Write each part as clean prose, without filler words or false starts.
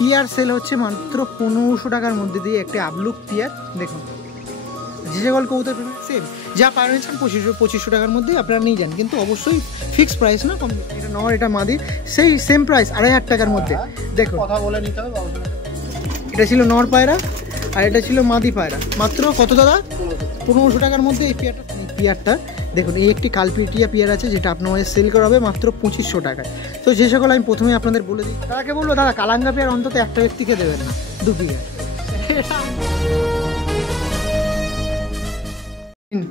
Peer sell হচ্ছে মাত্র 1500 টাকার মধ্যে দিয়ে একটি আবলুক পিয়ার। দেখুন যে সকল কবুতর সেম যা পাওয়া যাচ্ছে 2500 টাকার মধ্যে আপনারা নিয়ে যান, কিন্তু অবশ্যই ফিক্সড প্রাইস না, কম। এটা নর, এটা মাদি, সেই সেম প্রাইস 2500 টাকার মধ্যে। দেখুন কথা বলে নিতে হবে। এটা ছিল নর পায়রা আর এটা ছিল মাদি পায়রা, মাত্র কত দাদা? 1500 টাকার মধ্যে এই পিয়ারটা। দেখুন এই একটি কালপিটিয়া পিয়ার আছে যেটা আপনার সেল করা হবে মাত্র 2500 টাকায়। তো যে সকল আমি প্রথমে আপনাদের বলে দিই, তাকে বলবো দাদা কালাঙ্গা পিয়ার অন্তত একটা ব্যক্তিকে দেবেন না, 2 পিয়ার।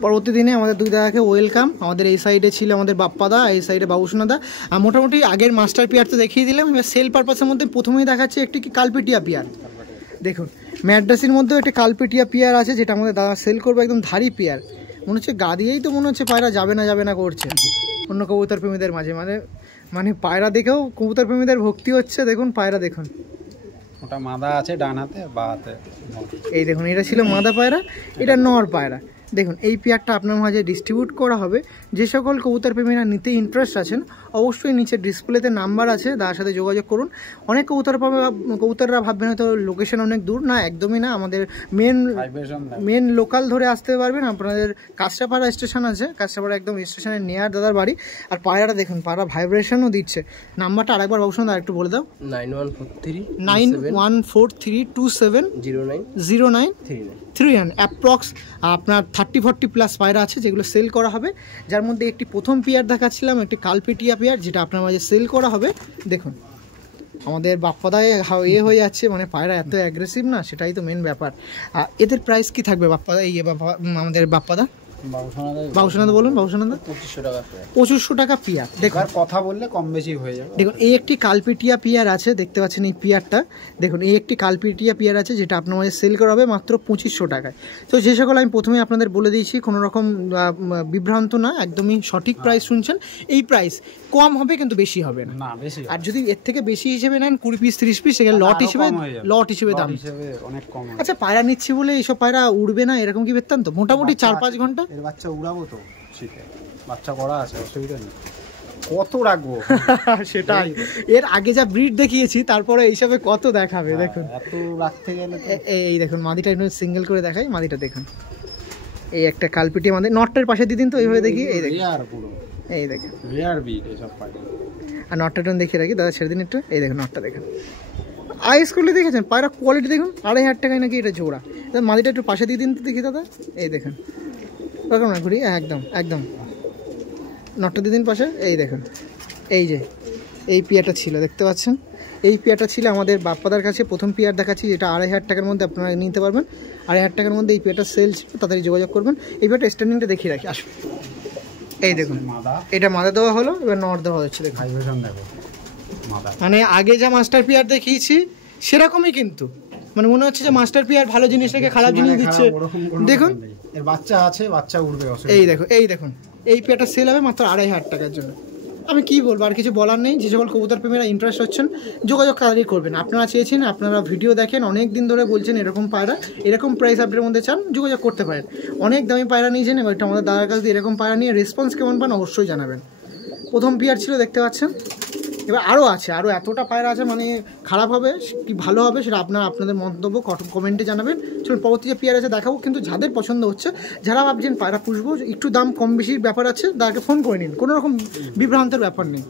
পরবর্তী দিনে আমাদের 2 দাদাকে ওয়েলকাম। আমাদের এই সাইডে ছিল আমাদের বাপ্পাদা, এই সাইডে বাবুসোনাদা। আর মোটামুটি আগের মাস্টার পিয়ার তো দেখিয়ে দিলাম। এবার সেল পারপাসের মধ্যে প্রথমেই দেখাচ্ছে একটি কালপিটিয়া পিয়ার। দেখুন ম্যাড্রাসির মধ্যেও একটি কালপিটিয়া পিয়ার আছে যেটা আমাদের দাদা সেল করবে, একদম ধারি পিয়ার। মনে হচ্ছে গা দিয়েই তো মনে হচ্ছে পায়রা যাবে না করছে অন্য কবুতর প্রেমীদের মাঝে। মানে পায়রা দেখেও কবুতর প্রেমীদের ভক্তি হচ্ছে। দেখুন পায়রা দেখুন, ওটা মাদা আছে ডান হাতে, বা হাতে। এই দেখুন এটা ছিল মাদা পায়রা, এটা নর পায়রা। দেখুন এই পেয়ারটা আপনার মাঝে ডিস্ট্রিবিউট করা হবে। যে সকল কবুতর প্রেমীরা নিতে ইন্টারেস্ট আছেন অবশ্যই নিচে ডিসপ্লেতে নাম্বার আছে, তার সাথে যোগাযোগ করুন। অনেক কবুতররা ভাববেন হয়তো লোকেশন অনেক দূর, না একদমই না। আমাদের মেন লোকাল ধরে আসতে পারবেন। আপনাদের কাঁচরাপাড়া স্টেশন আছে, কাঁচরাপাড়া একদম স্টেশনের নেয়ার দাদার বাড়ি। আর পায়রাটা দেখুন, পায়রা ভাইব্রেশনও দিচ্ছে। নাম্বারটা আরেকবার বাবুসোনা আরেকটু বলে দাও। 914327090939 অ্যাপ্রক্স আপনার 30-40 প্লাস পায়রা আছে যেগুলো সেল করা হবে, যার মধ্যে একটি প্রথম পেয়ার দেখাচ্ছিলাম, একটি কালপিটিয়া পেয়ার যেটা আপনার মাঝে সেল করা হবে। দেখুন আমাদের বাপ্পাদায় হয়ে যাচ্ছে, মানে পায়রা এত অ্যাগ্রেসিভ না, সেটাই তো মেন ব্যাপার। এদের প্রাইস কি থাকবে বাপ্পাদা? আমাদের বাপ্পাদা বাবুসোনাদা বলুন। বাবুসোনাদা 2500 টাকা পিয়ার। দেখুন কথা বললে কম বেশি হয়ে যাবে। দেখুন এই একটি কালপিটিয়া পিয়ার আছে, দেখতে পাচ্ছেন এই পিয়ারটা। দেখুন এই একটি কালপিটিয়া পিয়ার আছে যেটা আপনার মাঝে সেল করা হবে মাত্র 2500 টাকায়। তো যে সকল আমি প্রথমে আপনাদের বলে দিয়েছি, কোনো রকম বিভ্রান্ত না, একদমই সঠিক প্রাইস শুনছেন। এই প্রাইস কম হবে কিন্তু বেশি হবে না, আর যদি এর থেকে বেশি হিসেবে নেন 20 পিস 30 পিস, সেখানে লট হিসেবে দাম অনেক কম। আচ্ছা পায়রা নিচ্ছি বলে এইসব পায়রা উড়বে না এরকম কি বৃত্তান্ত? মোটামুটি 4-5 ঘন্টা এর বাচ্চা উড়াবো তো, শীতে বাচ্চা করা আছে, অসুবিধা নেই। কত রাখবো সেটাই, এর আগে যা ব্রিড দেখিয়েছি তারপরে এইসবে কত দেখাবে। দেখুন এত রাখতে গেলে এই দেখুন মাদিটা একটু সিঙ্গেল করে দেখাই। মাদিটা দেখুন, এই একটা কালপিটি মাদি, নটটার পাশে দিয়ে দিন তো এইভাবে দেখি। এই দেখুন এই দেখুন রেয়ার বিট এসব পায়রা। আর নটটা একটু দেখিয়ে রাখি দাদা, ছেড়ে দিন একটু। এই দেখুন নটটা দেখুন, আইস করলে দেখেছেন পায়রা কোয়ালিটি দেখুন। 2500 টাকায় নাকি এটা জোড়া। মাদিটা একটু পাশে দিয়ে দিন তো দেখি দাদা। এই দেখুন দেখুন না ঘুরি, একদম একদম নটটা দিয়ে দিন পাশে। এই দেখুন এই যে এই পিয়ারটা ছিল, দেখতে পাচ্ছেন এই পিয়ারটা ছিল আমাদের বাপ্পাদার কাছে। প্রথম পিয়ার দেখাচ্ছি যেটা 2500 টাকার মধ্যে আপনারা নিতে পারবেন। 2500 টাকার মধ্যে এই পিয়ারটা সেল ছিল, তাড়াতাড়ি যোগাযোগ করবেন। এই পিয়ারটা স্ট্যান্ডিংটা দেখিয়ে রাখি, আসুন। এই দেখুন এটা মাদা দেওয়া হলো, এবার নর দেওয়া হচ্ছে। দেখুন মানে আগে যা মাস্টার পিয়ার দেখিয়েছি সেরকমই, কিন্তু মানে মনে হচ্ছে যে মাস্টার পিয়ার ভালো জিনিস রেখে খারাপ জিনিস দিচ্ছে। দেখুন এর বাচ্চা আছে, বাচ্চা উড়বে। এই দেখুন এই পেয়ারটা সেল হবে মাত্র 2500 টাকার জন্য। আমি কি বলবো, আর কিছু বলার নেই। যে সকল কবুতর প্রেমীরা ইন্টারেস্ট হচ্ছেন যোগাযোগ তাড়াতাড়ি করবেন। আপনারা চেয়েছেন, আপনারা ভিডিও দেখেন, অনেক দিন ধরে বলছেন এরকম পায়রা, এরকম প্রাইস আপডেটের মধ্যে চান, যোগাযোগ করতে পারেন। অনেক দামি পায়রা নিয়েছেন, এবার আমাদের দাদার কাছ দিয়ে এরকম পায়রা নিয়ে রেসপন্স কেমন পান অবশ্যই জানাবেন। প্রথম পিয়ার ছিল, দেখতে পাচ্ছেন। এবার আরও আছে, আরও এতটা পায়রা আছে, মানে খারাপ হবে কি ভালো হবে সেটা আপনাদের মন্তব্য কমেন্টে জানাবেন। চলুন পরবর্তী যে পেয়ার আছে দেখাবো, কিন্তু যাদের পছন্দ হচ্ছে, যারা ভাবছেন পায়রা পুষবো, একটু দাম কম বেশির ব্যাপার আছে, তাদেরকে ফোন করে নিন, কোনো রকম বিভ্রান্তের ব্যাপার নেই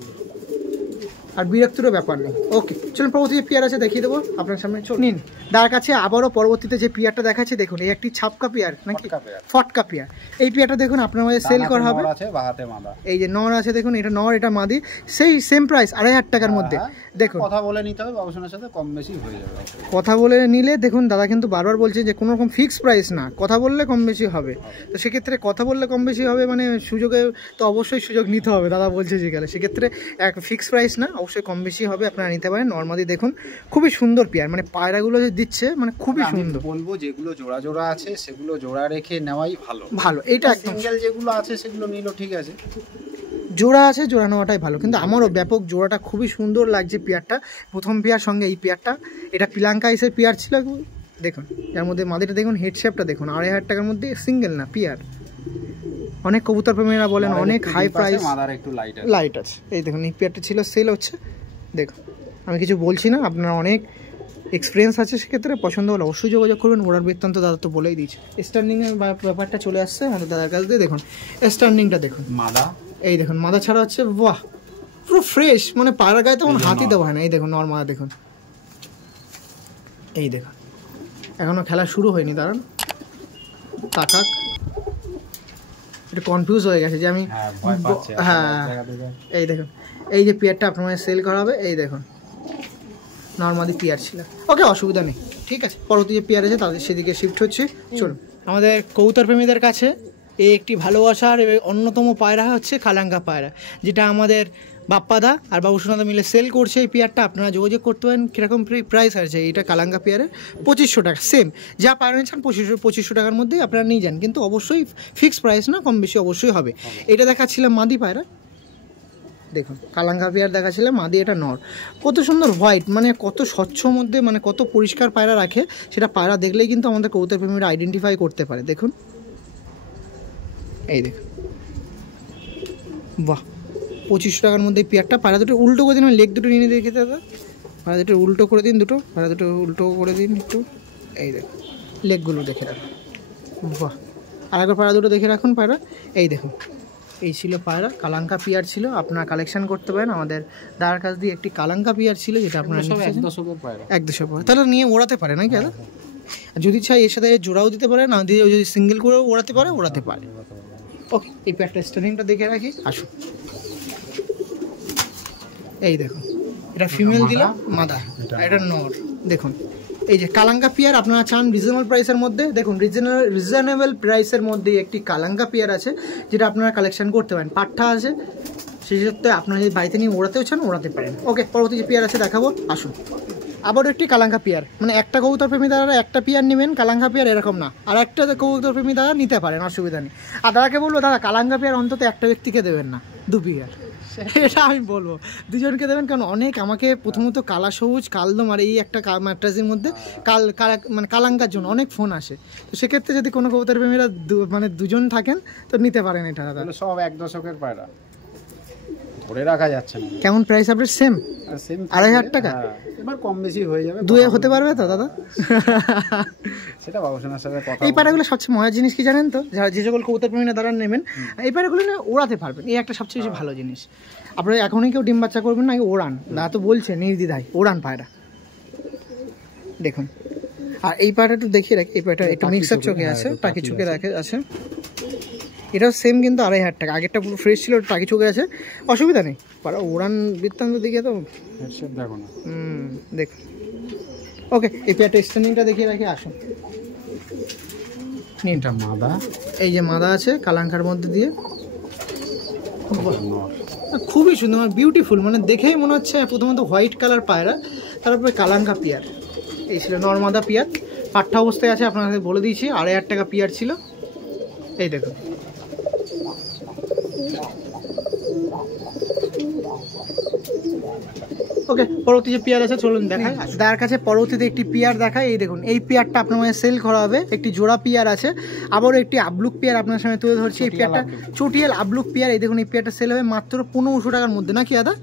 আর বিরক্তিরও ব্যাপার নেই। ওকে চলুন পরবর্তী যে পেয়ার আছে দেখিয়ে দেবো আপনার সামনে। চলুন নিন তার কাছে আবারও পরবর্তীতে যে পেয়ারটা দেখাচ্ছে, দেখুন এই একটি ছাপকা পেয়ার নাকি ফটকা পেয়ার। এই পেয়ারটা দেখুন আপনার মাঝে সেল করা হবে। এই যে নর আছে দেখুন, এটা নর এটা মাদি, সেই সেম প্রাইস 2500 টাকার মধ্যে। দেখুন কথা বলে নিতে হবে, বাবুসোনার সাথে কম বেশি হয়ে যাবে। কথা বলে নিলে দেখুন দাদা কিন্তু বারবার বলছে যে কোনো রকম ফিক্স প্রাইস না, কথা বললে কম বেশি হবে। তো সেক্ষেত্রে কথা বললে কম বেশি হবে, মানে সুযোগে তো অবশ্যই সুযোগ নিতে হবে, দাদা বলছে যেখানে। সেক্ষেত্রে এক ফিক্স প্রাইস না, অবশ্যই কম বেশি হবে, আপনারা নিতে পারেন। নর্মালি দেখুন খুবই সুন্দর পেয়ার, মানে পায়রাগুলো যে দিচ্ছে মানে খুবই সুন্দর। বলবো যেগুলো জোড়া জোড়া আছে সেগুলো জোড়া রেখে নেওয়াই ভালো। ভালো এইটা সিঙ্গেল যেগুলো আছে সেগুলো নিলো ঠিক আছে, জোড়া আছে জোড়া নেওয়াটাই ভালো। কিন্তু আমারও ব্যাপক জোড়াটা খুবই সুন্দর লাগছে পেয়ারটা, প্রথম পেয়ার সঙ্গে এই পেয়ারটা। এটা পিলাঙ্কা আইসের পেয়ার ছিল দেখুন, এর মধ্যে মাদিটা দেখুন, হেড শেপটা দেখুন। 2500 টাকার মধ্যে সিঙ্গেল না পিয়ার। অনেক কবুতর প্রেমীরা বলেন অনেক হাই প্রাইস, মাদার একটু লাইট আছে। এই দেখুন এই পেয়ারটা ছিল, সেল হচ্ছে। দেখুন আমি কিছু বলছি না, আপনারা অনেক এক্সপিরিয়েন্স আছে, সেক্ষেত্রে পছন্দ হলে অবশ্যই যোগাযোগ করবেন। ওড়ার বৃত্তান্ত দাদা তো বলেই দিয়েছে। স্ট্যান্ডিংয়ের ব্যাপারটা চলে আসছে আমাদের দাদার কাছ দিয়ে। দেখুন স্ট্যান্ডিংটা দেখুন, মাদা, এই দেখুন মাদা ছাড়া হচ্ছে, বাহ পুরো ফ্রেশ, মানে পায়রা গায়ে তখন হাতই দেওয়া হয় না। এই দেখুন নর্মাদা দেখুন, এই দেখুন এখনও খেলা শুরু হয়নি, দাঁড়ান তাকাক, একটু কনফিউজ হয়ে গেছে যে আমি, হ্যাঁ এই দেখুন এই যে পেয়ারটা আপনার সেল করা হবে, এই দেখুন নর্মালি পেয়ার ছিল। ওকে অসুবিধা নেই, ঠিক আছে। পরবর্তী যে পেয়ার আছে তাদের সেদিকে শিফট হচ্ছে। চলুন, আমাদের কবুতর প্রেমীদের কাছে এই একটি ভালোবাসার অন্যতম পায়রা হচ্ছে কালাঙ্গা পায়রা, যেটা আমাদের বাপ্পাদা আর বাবুসোনাদা মিলে সেল করছে। এই পেয়ারটা আপনারা যোগাযোগ করতে পারেন। কীরকম প্রাইস আছে এটা কালাঙ্গা পেয়ারের? 2500 টাকা, সেম যা পায়রা নিচ্ছেন 2500 টাকার মধ্যে আপনারা নিয়ে যান, কিন্তু অবশ্যই ফিক্সড প্রাইস না, কম বেশি অবশ্যই হবে। এটা দেখাচ্ছিলাম মাদি পায়রা, দেখুন কালাঙ্গা পেয়ার দেখাচ্ছিলাম মাদি, এটা নর। কত সুন্দর হোয়াইট, মানে কত স্বচ্ছ মধ্যে, মানে কত পরিষ্কার পায়রা রাখে, সেটা পায়রা দেখলেই কিন্তু আমাদের কবুতর প্রেমীরা আইডেন্টিফাই করতে পারে। দেখুন এই দেখুন, বাহ 2500 টাকার মধ্যে এই পেয়ারটা। পায়রা দুটো উল্টো করে দিন, লেগ দুটো নিয়ে দেখে দাদা, পায়রা দুটো উল্টো করে দিন, পায়রা দুটো উল্টো করে দিন একটু, এই দেখুন লেগগুলো দেখে রাখুন, বাহ। আর একবার পায়রা দুটো দেখে রাখুন পায়রা, এই দেখুন এই ছিল পায়রা, কালাঙ্কা পিয়ার ছিল। আপনারা কালেকশন করতে পারেন আমাদের দাদার কাছ দিয়ে। একটি কালাঙ্কা পিয়ার ছিল যেটা আপনারা এক দশক পায়রা, তাহলে নিয়ে ওড়াতে পারে নাকি দাদা? যদি চাই এর সাথে জোড়াও দিতে পারে, না দিয়ে যদি সিঙ্গেল করেও ওড়াতে পারে, ওড়াতে পারে। ওকে, এই পেয়ারটা স্টার্নিংটা দেখে রাখি, আসুন। এই দেখুন এটা ফিমেল দিল মাদা, এটা নর। দেখুন এই যে কালাঙ্গা পেয়ার আপনারা চান রিজনেবল প্রাইসের মধ্যে, দেখুন রিজনেবল প্রাইসের মধ্যে একটি কালাঙ্গা পেয়ার আছে যেটা আপনারা কালেকশন করতে পারেন। পাঠা আছে, সেই ক্ষেত্রে আপনারা যদি বাড়িতে নিয়ে ওড়াতেও চান ওড়াতে পারেন। ওকে, পরবর্তী যে পেয়ার আছে দেখাবো, আসুন। আবারও একটি কালাঙ্গা পেয়ার, মানে একটা কবুতর প্রেমী দ্বারা একটা পেয়ার নেবেন কালাঙ্গা পেয়ার, এরকম না, আর একটা কবুতর প্রেমী দ্বারা নিতে পারেন, অসুবিধা নেই। আর দাদাকে বলবো দাদা কালাঙ্গা পেয়ার অন্তত একটা ব্যক্তিকে দেবেন না, 2 পেয়ার, এটা আমি বলবো, 2জনকে দেবেন। কারণ অনেক আমাকে প্রথমত কালা সবুজ কালদম আর এই একটা ম্যাট্রাসের মধ্যে মানে কালাঙ্গার জন্য অনেক ফোন আসে। তো সেক্ষেত্রে যদি কোনো কবুতর প্রেমীরা মানে 2জন থাকেন তো নিতে পারেন এটা দাদা। সব এক দশকের পায়রা, ধরে রাখা যাচ্ছে না। কেমন প্রাইস আপডেট? সেম 2500 টাকা, এবার কম বেশি হয়ে যাবে, 2 হতে পারবে তো দাদা? সেটা বাবুসোনার সাথে কথা। এই পায়রাগুলো সবচেয়ে মজার জিনিস কি জানেন তো, যে সকল কবুতর প্রেমীরা দ্বারা নেবেন এই পায়রাগুলো নিয়ে ওড়াতে পারবেন, এই একটা সবচেয়ে বেশি ভালো জিনিস। আপনারা এখনই কেউ ডিম বাচ্চা করবেন না, ওড়ান, দাদা তো বলছে নির্দ্বিধায় ওড়ান পায়রা। দেখুন, আর এই পায়রাটা একটু দেখিয়ে রাখি, এই পায়রাটা একটু মিক্স আপ চোখে আছে, টাকি চোখে রাখে আছে, এটাও সেম কিন্তু 2500 টাকা। আগেরটা পুরো ফ্রেশ ছিল, টাকি চোখে আছে, অসুবিধা নেই। পায়রা ওড়ান বৃত্তান্ত দিকে তো দেখো না, দেখুন। ওকে, এই পেয়ারটা স্ট্যান্ডিংটা দেখিয়ে রাখি, আসুন। এটা মাদা, এই যে মাদা আছে কালাঙ্কার মধ্যে দিয়ে, খুবই সুন্দর, বিউটিফুল, মানে দেখেই মনে হচ্ছে প্রথমত হোয়াইট কালার পায়রা, তারপরে কালাঙ্কা পিয়ার। এই ছিল নর্মাদা পিয়ার, পাঠ্যা অবস্থায় আছে, আপনাদের বলে দিয়েছি 2500 টাকা পিয়ার ছিল। এই দেখুন ওকে, পরবর্তী যে পেয়ার আছে চলুন দেখাই। তার কাছে পরবর্তীতে একটি পেয়ার দেখায়, এই দেখুন এই পেয়ারটা আপনার মানে সেল করা হবে। একটি জোড়া পেয়ার আছে, আবারও একটি আবলুক পেয়ার আপনার সামনে তুলে ধরছি। এই পেয়ারটা চটিয়াল আবলুক পেয়ার, এই দেখুন এই পেয়ারটা সেল হবে মাত্র 1500 টাকার মধ্যে, নাকি দাদা?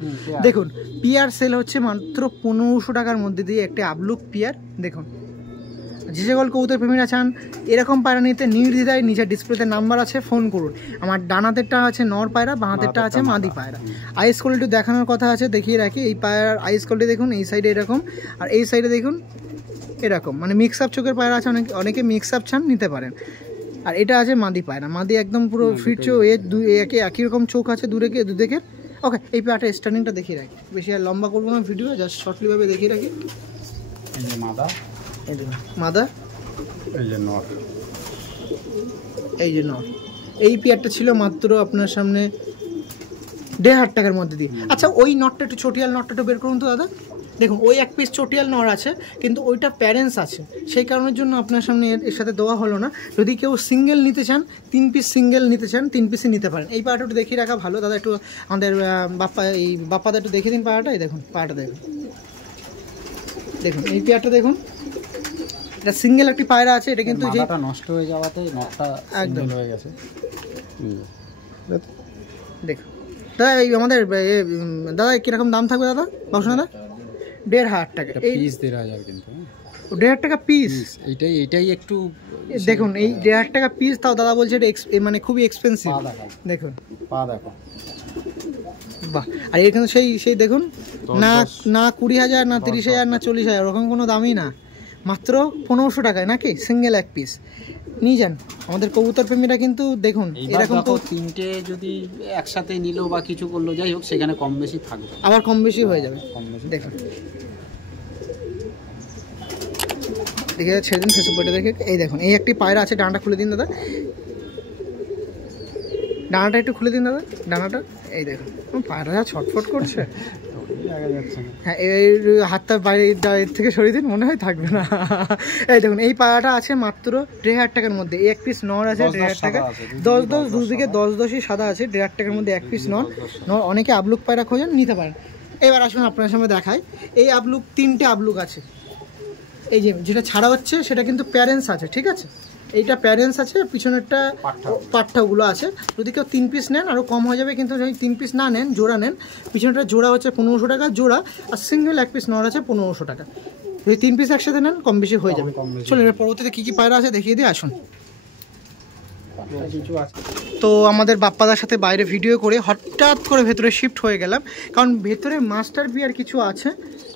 দেখুন পেয়ার সেল হচ্ছে মাত্র 1500 টাকার মধ্যে দিয়ে একটি আবলুক পেয়ার। দেখুন যে সকল কবুতর প্রেমীরা চান এরকম পায়রা নিতে নির্দ্বিধায় নিচের ডিসপ্লেতে নাম্বার আছে, ফোন করুন। আমার ডানাতেরটা আছে নর পায়রা, বাঁহাতেরটা আছে মাদি পায়রা। আইস কোয়ালিটি দেখানোর কথা আছে, দেখিয়ে রাখি। এই পায়রার আইস কোয়ালিটি দেখুন, এই সাইডে এরকম, আর এই সাইডে দেখুন এরকম, মানে মিক্স আপ চোখের পায়রা আছে, অনেকে মিক্স আপ চান নিতে পারেন। আর এটা আছে মাদি পায়রা, মাদি একদম পুরো ফিট চোখ, একই রকম চোখ আছে দুদিকে। ওকে, এই পায়রাটা স্টার্নিংটা দেখিয়ে রাখি, বেশি আর লম্বা করবো না ভিডিও, জাস্ট শর্টলিভাবে দেখিয়ে রাখি। মাদা, মাদা, এই যে নর, এই যে নর। এই পেয়ারটা ছিল মাত্র আপনার সামনে 1500 টাকার মধ্যে দিয়ে। আচ্ছা ওই নটটা একটু চটিয়াল নটটা একটু বের করুন তো দাদা। দেখুন ওই এক পিস চটিয়াল নর আছে, কিন্তু ওইটা প্যারেন্টস আছে, সেই কারণের জন্য আপনার সামনে এর সাথে দেওয়া হলো না। যদি কেউ সিঙ্গেল নিতে চান, 3 পিস সিঙ্গেল নিতে চান, 3 পিসই নিতে পারেন। এই পাড়াটা একটু দেখিয়ে রাখা ভালো দাদা, একটু আমাদের বাপ্পাদা একটু দেখিয়ে দিন পাড়াটা। এই দেখুন পাড়াটা দেখুন, দেখুন এই পেয়ারটা দেখুন, এটা সিঙ্গেল একটি পায়রা আছে, এটা কিন্তু যে নষ্ট হয়ে যাওয়াতে নটটা একদম হয়ে গেছে। দেখুন দাদা, এই আমাদের দাদা কীরকম দাম থাকবে দাদা বাবুসোনা দা? 1,500 টাকা। এই পিস 1,500 কিন্তু 1,500 টাকা পিস। এইটাই একটু দেখুন এই 1,500 টাকা পিস, তাও দাদা বলছে এটা মানে খুবই এক্সপেন্সিভ। দেখুন পা দেখো, বাহ। আর এখানে সেই দেখুন না 20,000 না 30,000 না 40,000 ওরকম কোনো দামই না, মাত্র 1,500 টাকায় নাকি সিঙ্গেল এক পিস নিয়ে যান। আমাদের কবুতর প্রেমীরা কিন্তু দেখুন এরকম তো তিনটে যদি একসাথে নিলো বা কিছু করলো, যাই হোক সেখানে কম বেশি থাকবে, আবার কম বেশি হয়ে যাবে। কম বেশি দেখুন দেখে ছেড়ে দিন ফেসবুকে দেখে। এই দেখুন এই একটি পায়রা আছে, ডানাটা খুলে দিন দাদা, ডানাটা একটু খুলে দিন দাদা, ডানাটা। এই দেখুন পায়রা ছটফট করছে। হ্যাঁ এই হাতটা বাইরে এর থেকে সরিয়ে দিন, মনে হয় থাকবে না। এই দেখুন এই পায়রাটা আছে মাত্র 1,500 টাকার মধ্যে। এক পিস নর আছে 1,500 টাকা, 10 দুদিকে 10 সাদা আছে, 1,500 টাকার মধ্যে এক পিস নর। অনেকে আবলুক পায়রা খোঁজেন, নিতে পারেন। এবার আসুন আপনার সামনে দেখায়, এই আবলুক 3টে আবলুক আছে। এই যেটা ছাড়া হচ্ছে সেটা কিন্তু প্যারেন্টস আছে, ঠিক আছে, এইটা প্যারেন্টস আছে, পিছনেরটা পাট্টাগুলো আছে। যদি কেউ 3 পিস নেন আরও কম হয়ে যাবে, কিন্তু যদি 3 পিস না নেন, জোড়া নেন, পিছনেরটা জোড়া হচ্ছে 1,500 টাকা জোড়া, আর সিঙ্গেল এক পিস নর আছে 1,500 টাকা। যদি 3 পিস একসাথে নেন কম বেশি হয়ে যাবে। চলুন এবার পরবর্তীতে কী কী পায়রা আছে দেখিয়ে দিয়ে আসুন। তো আমাদের বাপ্পাদার সাথে বাইরে ভিডিও করে হঠাৎ করে ভেতরে শিফট হয়ে গেলাম, কারণ ভেতরে মাস্টার বিয়ার কিছু আছে,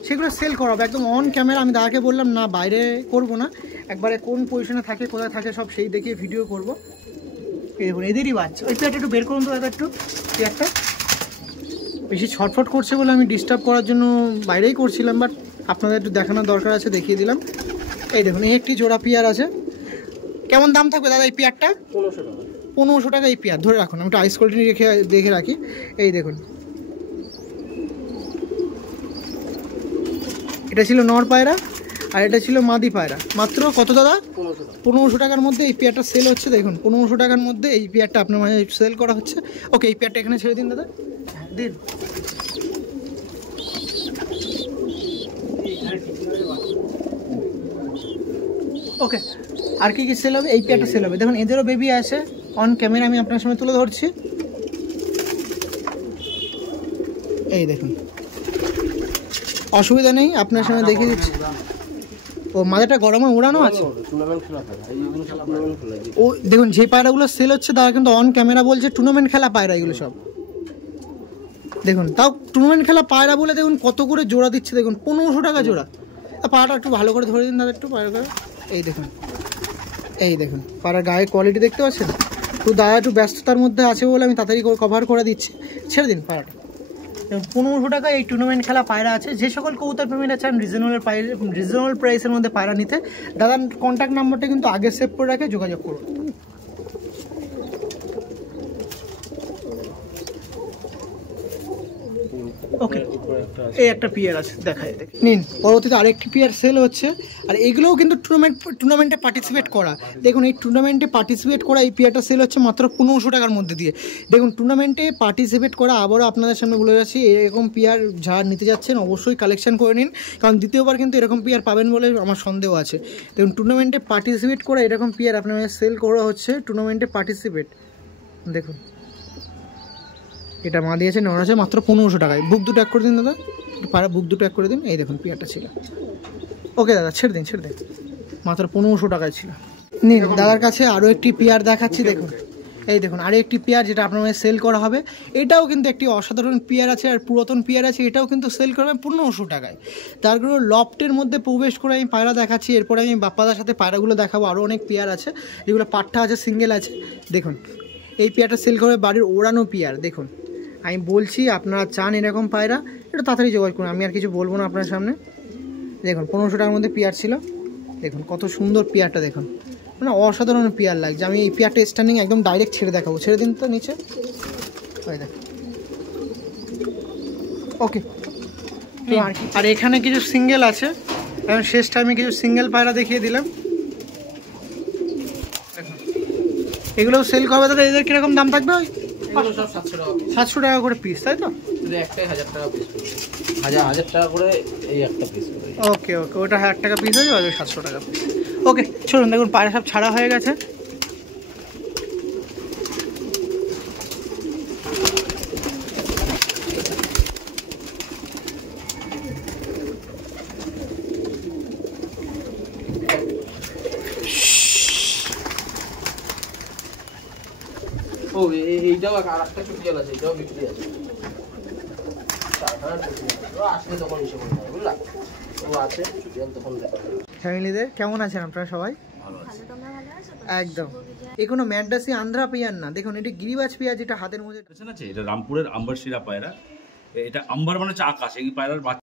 সেগুলো সেল করাবো একদম অন ক্যামেরা। আমি দাদাকে বললাম না বাইরে করব না, একবারে কোন পজিশনে থাকে কোথায় থাকে সব সেই দেখিয়ে ভিডিও করব। এই দেখুন এদেরই বাচ্চা। ওই পেয়ারটা একটু বের করুন তো দাদা, একটু পেয়ারটা বেশি ছটফট করছে বলে আমি ডিস্টার্ব করার জন্য বাইরেই করছিলাম, বাট আপনাদের একটু দেখানোর দরকার আছে, দেখিয়ে দিলাম। এই দেখুন এই একটি জোড়া পেয়ার আছে। কেমন দাম থাকবে দাদা এই পেয়ারটা? 1,500 টাকা এই পেয়ার। ধরে রাখুন, আমি একটু আইস কোয়ালিটি দেখে রাখি। এই দেখুন এটা ছিল নর পায়রা আর এটা ছিল মাদি পায়রা। মাত্র কত দাদা? 1,500 টাকার মধ্যে এই পেয়ারটা সেল হচ্ছে। দেখুন 1,500 টাকার মধ্যে এই পেয়ারটা আপনার মাঝে সেল করা হচ্ছে। ওকে এই পেয়ারটা এখানে ছেড়ে দিন দাদা, দিন। ওকে আর কি সেল হবে? এই পেয়ারটা সেল হবে। দেখুন এদেরও বেবি আছে, অন ক্যামেরা আমি আপনার সামনে তুলে ধরছি। এই দেখুন অসুবিধা নেই, আপনার সামনে দেখিয়ে দিচ্ছি। ও মাথাটা গরমে উড়ানো আছে। ও দেখুন যে পায়রাগুলো সেল হচ্ছে তারা কিন্তু অন ক্যামেরা বলছে টুর্নামেন্ট খেলা পায়রা এগুলো সব। দেখুন তাও টুর্নামেন্ট খেলা পায়রা বলে দেখুন কত করে জোড়া দিচ্ছে, দেখুন 1,500 টাকা জোড়া। পায়রাটা একটু ভালো করে ধরে দিন দাদা, একটু পায়রা করে। এই দেখুন এই দেখুন পায়রার গায়ে কোয়ালিটি দেখতে পাচ্ছেন। তো দাদা একটু ব্যস্ততার মধ্যে আছে বলে আমি তাড়াতাড়ি কভার করে দিচ্ছি, ছেড়ে দিন পায়রাটা। 1,500 টাকা এই টুর্নামেন্ট খেলা পায়রা আছে। যে সকল কবুতর প্রেমীরা চান রিজনেবল প্রাইসের মধ্যে পায়রা নিতে, দাদার কন্ট্যাক্ট নাম্বারটা কিন্তু আগে সেভ করে রাখে, যোগাযোগ করুন। ওকে এই একটা পিয়ার আছে, দেখায় নিন। পরবর্তীতে আরেকটি পিয়ার সেল হচ্ছে, আর এগুলোও কিন্তু টুর্নামেন্টে পার্টিসিপেট করা। দেখুন এই টুর্নামেন্টে পার্টিসিপেট করা এই পিয়ারটা সেল হচ্ছে মাত্র 1,500 টাকার মধ্যে দিয়ে। দেখুন টুর্নামেন্টে পার্টিসিপেট করা, আবারও আপনাদের সামনে বলে যাচ্ছি, এরকম পিয়ার যারা নিতে যাচ্ছেন অবশ্যই কালেকশন করে নিন, কারণ দ্বিতীয়বার কিন্তু এরকম পিয়ার পাবেন বলে আমার সন্দেহ আছে। দেখুন টুর্নামেন্টে পার্টিসিপেট করা এরকম পিয়ার আপনার সেল করা হচ্ছে, টুর্নামেন্টে পার্টিসিপেট। দেখুন এটা মা দিয়েছে, নর আছে মাত্র 1,500 টাকায়। বুক দুটো এক করে দিন দাদা, পায়রা বুক দুটো এক করে দিন। এই দেখুন পিয়ারটা ছিল। ওকে দাদা ছেড়ে দিন মাত্র 1,500 টাকায় ছিল। নিন দাদার কাছে আরও একটি পেয়ার দেখাচ্ছি। দেখুন এই দেখুন আরও একটি পেয়ার যেটা আপনার মাঝে সেল করা হবে। এটাও কিন্তু একটি অসাধারণ পেয়ার আছে, আর পুরাতন পেয়ার আছে, এটাও কিন্তু সেল করবে 1,500 টাকায়। তারপরে লফটের মধ্যে প্রবেশ করে আমি পায়রা দেখাচ্ছি, এরপরে আমি বাপ্পাদার সাথে পায়রাগুলো দেখাবো। আরও অনেক পেয়ার আছে যেগুলো পাট্টা আছে, সিঙ্গেল আছে। দেখুন এই পেয়ারটা সেল করবে, বাড়ির ওড়ানো পেয়ার। দেখুন আমি বলছি আপনারা চান এরকম পায়রা, এটা তাড়াতাড়ি জোগাড় করুন, আমি আর কিছু বলবো না আপনার সামনে। দেখুন 1,500 টাকার মধ্যে পেয়ার ছিল। দেখুন কত সুন্দর পেয়ারটা, দেখুন মানে অসাধারণ পেয়ার লাগছে। আমি এই পেয়ারটা স্ট্যান্ডিং একদম ডাইরেক্ট ছেড়ে দেখাবো, ছেড়ে দিন তো নিচে। ওকে আর এখানে কিছু সিঙ্গেল আছে, এখন শেষ টাইমে কিছু সিঙ্গেল পায়রা দেখিয়ে দিলাম। এগুলোও সেল করবে দাদা, এদের কীরকম দাম থাকবে? ওই 700 টাকা করে পিস, তাই তো? একটাই 1,000 টাকা পিস, 1,000 টাকা করে এই একটা পিস। ওকে ওটা 1,000 টাকা পিস হয়ে যাবে, 700 টাকা পিস। ওকে চলুন, দেখুন পায়রা সব ছাড়া হয়ে গেছে। ও এইটাও আর একটা চুটিয়াল আছে, এটাও বিক্রি আছে। আসলে তখন এসে বলতে হবে, বুঝলা? ও আছে চুটিয়াল, তখন দেখা যাবে। ফ্যামিলিদের কেমন আছেন আপনারা সবাই? একদম। এ কোনো ম্যাড্রাসি আন্ধ্রা পেয়ার না, দেখুন এটা গিরিবাজ পেয়ার, যেটা হাতের মধ্যে এটা রামপুরের আম্বার শিরা পায়রা। এটা আম্বার মানে হচ্ছে আকাশ, এই পায়রার